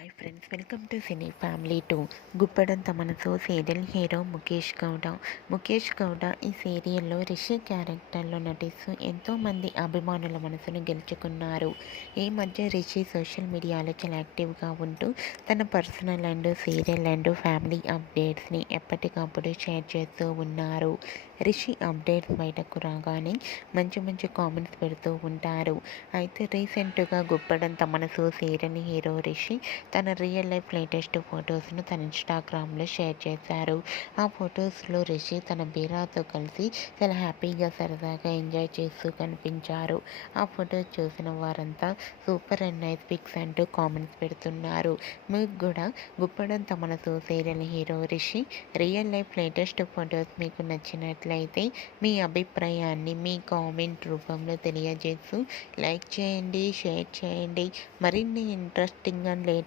Hi friends welcome to cine family two Guppedantha Manasu serial hero Mukesh Gowda. Mukesh Gowda ఈ సీరియల్లో రిషి క్యారెక్టర్లో నటిస్తూ ఎంతోమంది అభిమానుల మనసును గెలుచుకున్నారు. ఈ మధ్య రిషి సోషల్ మీడియాలో చాలా యాక్టివ్గా ఉంటూ తన personal and serial and family అప్డేట్స్ని ఎప్పటికప్పుడు షేర్ చేస్తూ ఉన్నారు. రిషి అప్డేట్స్ బయటకు రాగానే మంచి మంచి కామెంట్స్ పెడుతూ ఉంటారు. అయితే రీసెంట్గా గుప్పడంత మనసు సీరియల్ హీరో రిషి తన రియల్ లైఫ్ లేటెస్ట్ ఫొటోస్ను తన ఇన్స్టాగ్రామ్లో షేర్ చేశారు. ఆ ఫొటోస్లో రిషి తన బీరాతో కలిసి చాలా హ్యాపీగా సరదాగా ఎంజాయ్ చేస్తూ కనిపించారు. ఆ ఫొటోస్ చూసిన వారంతా సూపర్ అండ్ నైస్ పిక్స్ అంటూ కామెంట్స్ పెడుతున్నారు. మీకు కూడా గుప్పడం తమలతో serial hero Rishi real life latest photos మీకు నచ్చినట్లయితే మీ అభిప్రాయాన్ని మీ కామెంట్ రూపంలో తెలియజేస్తూ లైక్ చేయండి షేర్ చేయండి. మరిన్ని ఇంట్రెస్టింగ్ అండ్